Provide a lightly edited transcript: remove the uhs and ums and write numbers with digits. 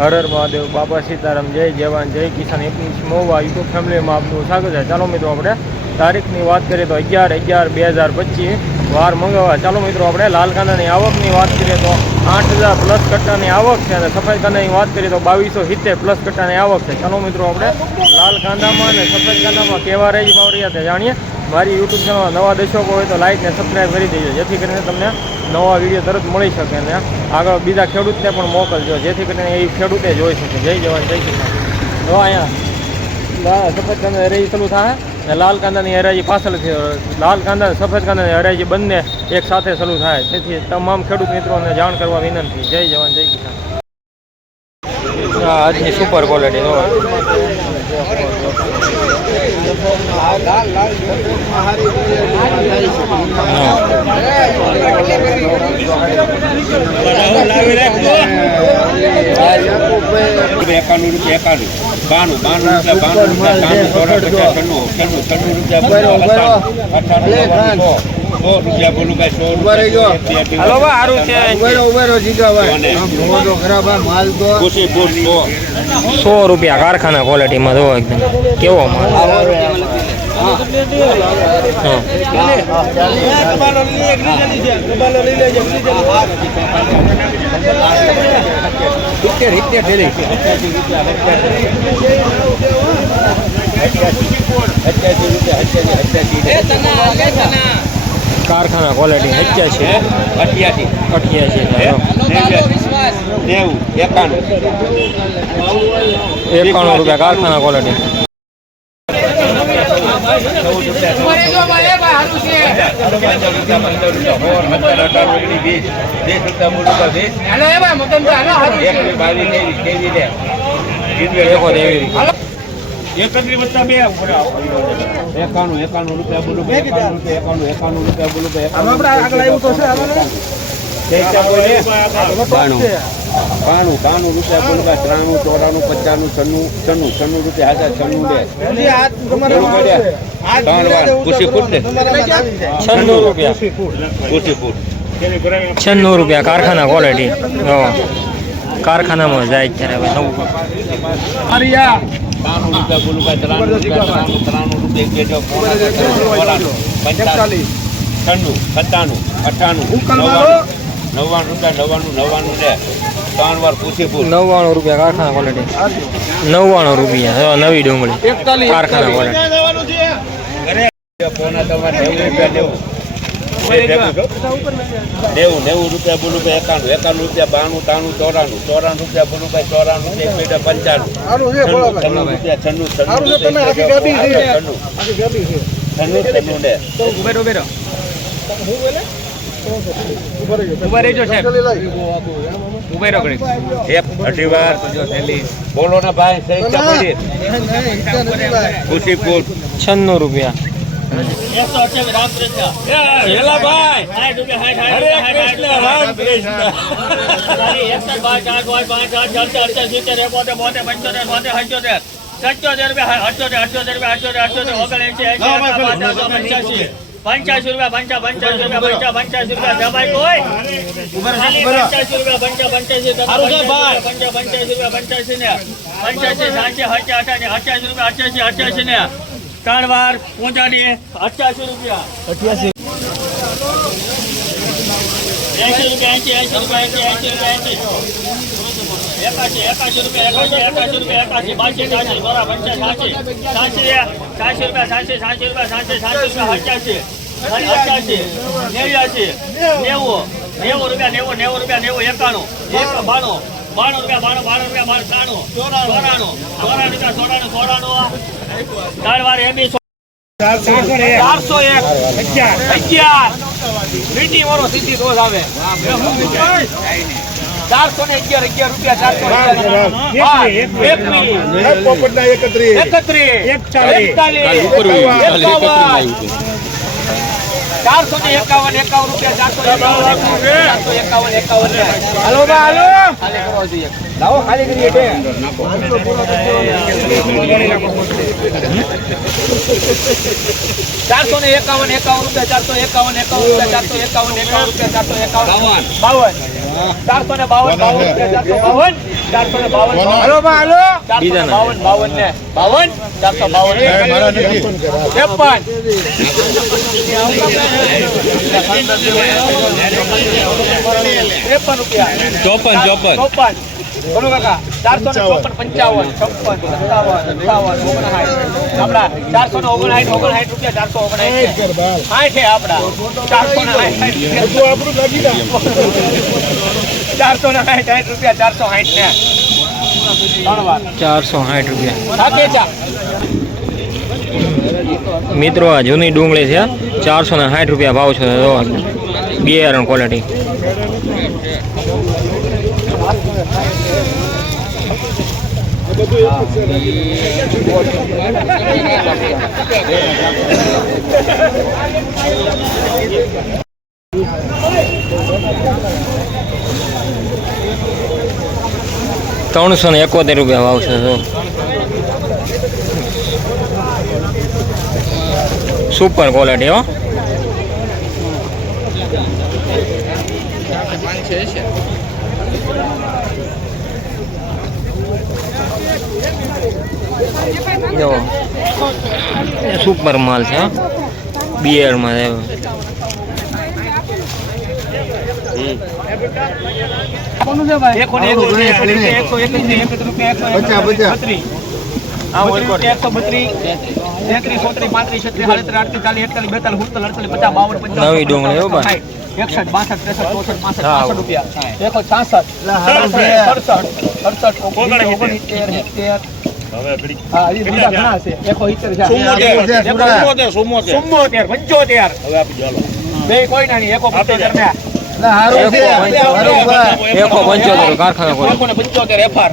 હર હર મહાદેવ, બાબા સીતારામ, જય જવાન જય કિસાન. એકની મોવા યુટ્યુબ ફેમિલીમાં આપનું સ્વાગત છે. ચાલો મિત્રો, આપણે તારીખની વાત કરીએ તો 11/11/2025 વાર મંગળવાર. ચાલો મિત્રો, આપણે લાલ કાંદાની આવકની વાત કરીએ તો 8000 પ્લસ કટ્ટાની આવક છે અને સફેદ કાંદાની વાત કરીએ તો 2270 પ્લસ કટ્ટાની આવક છે. ચાલો મિત્રો, આપણે લાલ કાંદામાં અને સફેદ કાંદામાં કેવા રેજ ભાવ રહ્યા છે જાણીએ. મારી યુટ્યુબ ચેનલમાં નવા દર્શકો હોય તો લાઇક ને સબસ્ક્રાઈબ કરી દેજો, જેથી કરીને તમને નવા વિડીયો તરત મળી શકે અને આગળ બીજા ખેડૂતને પણ મોકલજો, જેથી કરીને એ ખેડૂતે જોઈ શકે. જય જવાન જય કિસાન. તો અહીંયા સફેદ કાંદા હરાજી ચાલુ થાય અને લાલ કાંદાની હરાજી પાછળથી, લાલ કાંદા સફેદ કાંદાની હરાજી બંને એક સાથે ચાલુ થાય. તેથી તમામ ખેડૂત મિત્રોને જાણ કરવા વિનંતી. જય જવાન જય કિસાન. આજની સુપર ક્વોલિટી જો ₹100 કારખાના ક્વોલિટીમાં જો એકદમ કેવો માલ. કારખાના ક્વોલિટી 88 ₹91 કારખાના ક્વોલિટી. ₹96 કારખાના ક્વોલિટી. કારખાનામાં જાય ત્યારે ₹99 કારખાના ક્વોલિટી. ₹99 નવી ડુંગળી કારખાના ક્વોલિટી. ₹90 બોલું ભાઈ 91 ₹92 ₹93 બોલું ભાઈ 94 બોલો ને ભાઈ ₹96. कार पहुंचाने 88 रुपया 88 ₹451 ₹451 લાવો ખાલી કરીએ છે 451 રૂપિયા 451 રૂપિયા 54 બોલો કાકા 454 55 56 57 આપડા 459 રૂપિયા 459 છે આપડા 460 રૂપિયા 460 ને 460 રૂપિયા સાકે ચા મિત્રો આ જૂની ડુંગળી છે 460 રૂપિયા ભાવ છે જો બિયારણ ક્વોલિટી ₹371 ભાવ છે જો સુપર ક્વોલિટી હો જો સુપર માલ છે બિયરમાં કોનું છે ભાઈ 132 નવી ડુંગળી એવું ભાઈ 61 62 63 64 65 રૂપિયા 166 હા એ બીજા ઘણા છે 170 બે કોઈ ના નહીં 175 ને એકો 75 કારખાના 75 FR